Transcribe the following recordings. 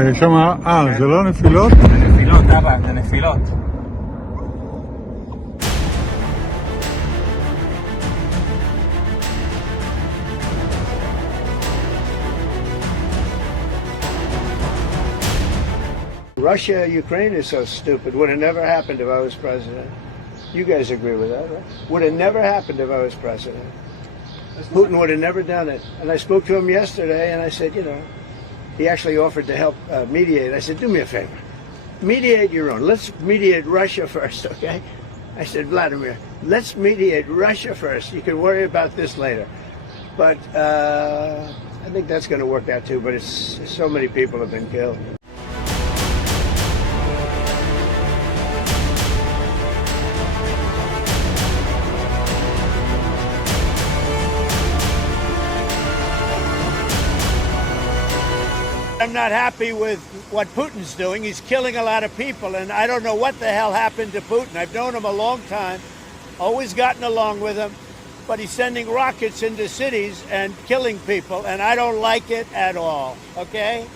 יש שם, זה לא נפילות? זה נפילות, אבא, זה נפילות. Russia, Ukraine is so stupid. Would have never happened if I was president. You guys agree with that, right? Would have never happened if I was president. Putin would have never done it. And I spoke to him yesterday, and I said, you know, he actually offered to help mediate. I said, do me a favor. Mediate your own. Let's mediate Russia first, okay? I said, Vladimir, let's mediate Russia first. You can worry about this later. But I think that's going to work out too, but it's so many people have been killed. I'm not happy with what Putin's doing. He's killing a lot of people, and I don't know what the hell happened to Putin. I've known him a long time, always gotten along with him, but he's sending rockets into cities and killing people, and I don't like it at all, okay?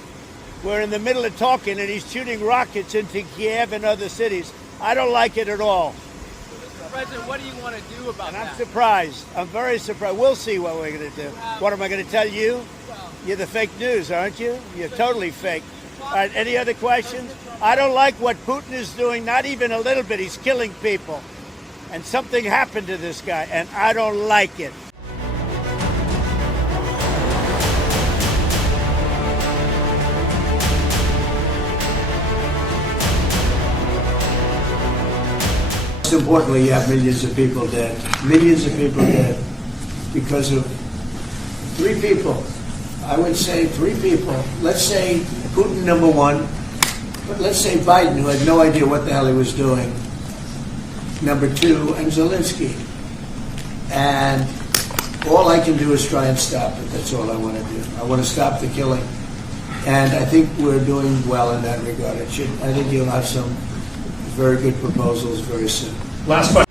We're in the middle of talking, and he's shooting rockets into Kiev and other cities. I don't like it at all. Mr. President, what do you want to do about that? I'm surprised. I'm very surprised. We'll see what we're going to do. What am I going to tell you? You're the fake news, aren't you? You're totally fake. All right, any other questions? I don't like what Putin is doing, not even a little bit. He's killing people. And something happened to this guy, and I don't like it. Most importantly, you have millions of people dead. Millions of people dead because of three people. I would say three people. Let's say Putin, number one, but let's say Biden, who had no idea what the hell he was doing, number two, and Zelensky. And all I can do is try and stop it. That's all I want to do. I want to stop the killing. And I think we're doing well in that regard. I think you'll have some very good proposals very soon. Last question.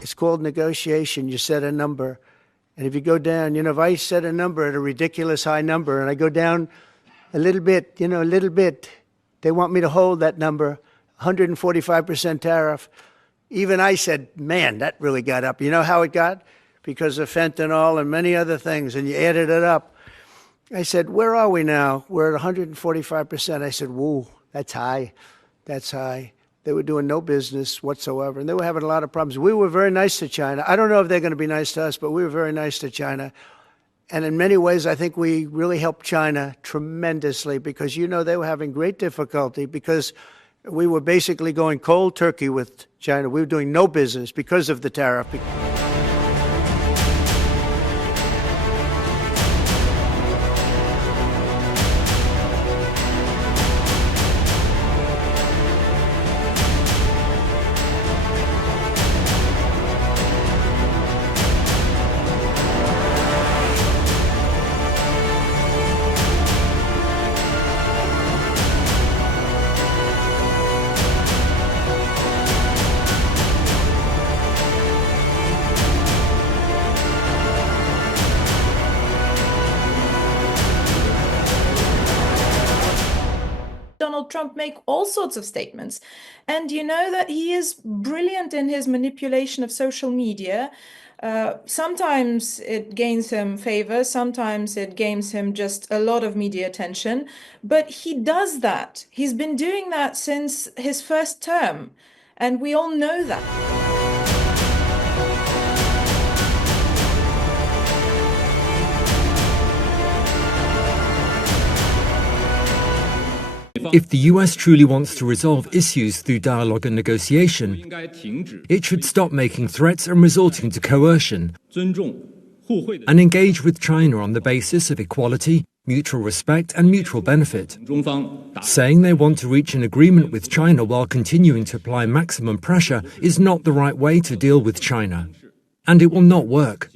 It's called negotiation. You set a number. And if you go down, if I set a number at a ridiculous high number and I go down a little bit, a little bit, they want me to hold that number, 145% tariff. Even I said, man, that really got up. You know how it got? Because of fentanyl and many other things, and you added it up. I said, where are we now? We're at 145%. I said, whoa, that's high. That's high. They were doing no business whatsoever, and they were having a lot of problems. We were very nice to China. I don't know if they're going to be nice to us, but we were very nice to China. And in many ways, I think we really helped China tremendously because, they were having great difficulty because we were basically going cold turkey with China. We were doing no business because of the tariff. Donald Trump make all sorts of statements. And you know that he is brilliant in his manipulation of social media. Sometimes it gains him favor, sometimes it gains him just a lot of media attention, but he does that. He's been doing that since his first term, and we all know that. If the US truly wants to resolve issues through dialogue and negotiation, it should stop making threats and resorting to coercion, and engage with China on the basis of equality, mutual respect and mutual benefit. Saying they want to reach an agreement with China while continuing to apply maximum pressure is not the right way to deal with China. And it will not work.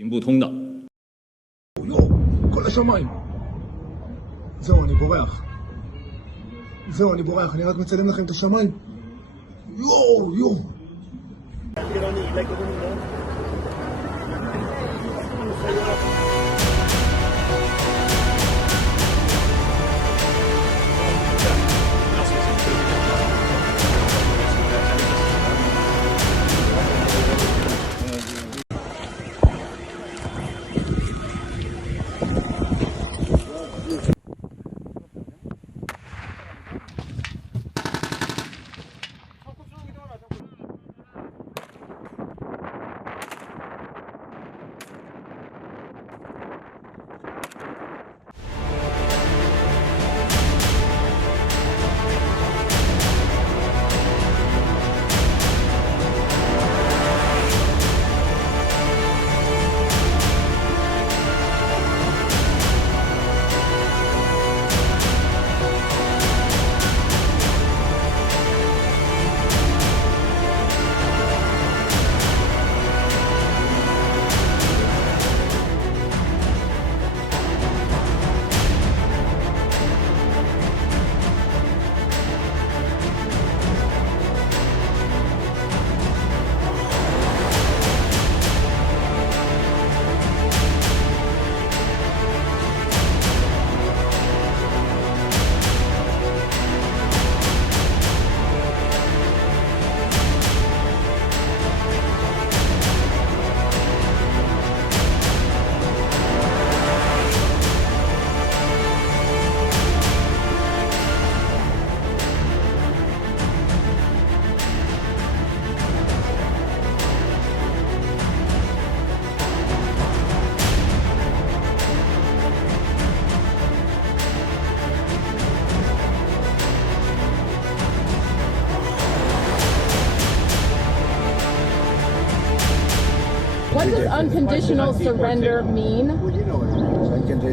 What does unconditional surrender mean?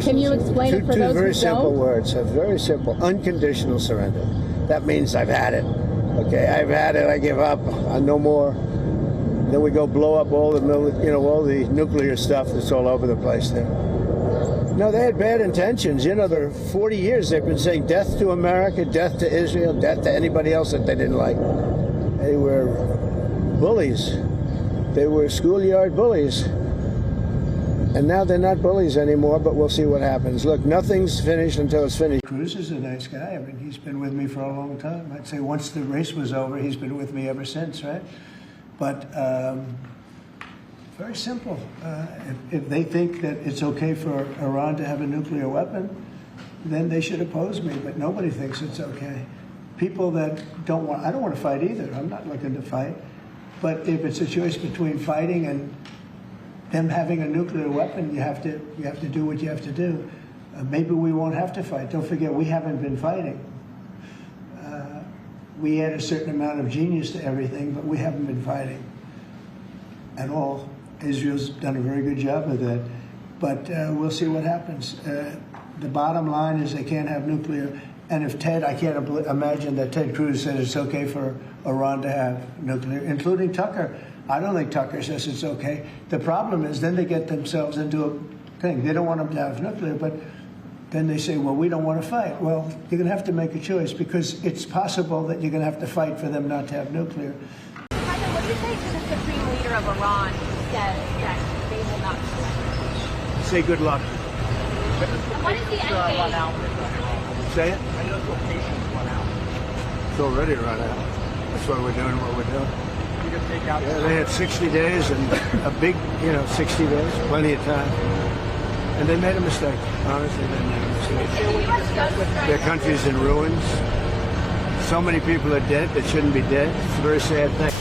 Can you explain it for those who don't? Two very simple words. Very simple. Unconditional surrender. That means I've had it. Okay, I've had it. I give up. No more. Then we go blow up all the all the nuclear stuff that's all over the place there. No, they had bad intentions. For 40 years they've been saying death to America, death to Israel, death to anybody else that they didn't like. They were bullies. They were schoolyard bullies. And now they're not bullies anymore, but we'll see what happens. Look, nothing's finished until it's finished. Cruz is a nice guy. I mean, he's been with me for a long time. I'd say once the race was over, he's been with me ever since, right? But very simple. If they think that it's okay for Iran to have a nuclear weapon, then they should oppose me, but nobody thinks it's okay. People that don't want, I don't want to fight either. I'm not looking to fight. But if it's a choice between fighting and them having a nuclear weapon, you have to do what you have to do. Maybe we won't have to fight. Don't forget, we haven't been fighting. We add a certain amount of genius to everything, but we haven't been fighting at all. Israel's done a very good job of that. But we'll see what happens. The bottom line is they can't have nuclear. And if I can't imagine that Ted Cruz said it's okay for Iran to have nuclear, including Tucker. I don't think Tucker says it's okay. The problem is then they get themselves into a thing. They don't want them to have nuclear, but then they say, well, we don't want to fight. Well, you're going to have to make a choice because it's possible that you're going to have to fight for them not to have nuclear. What do you say to the Supreme Leader of Iran who says that they will not surrender? Say good luck. What is the end game? Say it? It's already run out. That's why we're doing what we're doing. Yeah, they had 60 days and a big, 60 days, plenty of time. And they made a mistake. Honestly, they made a mistake. Their country's in ruins. So many people are dead that shouldn't be dead. It's a very sad thing.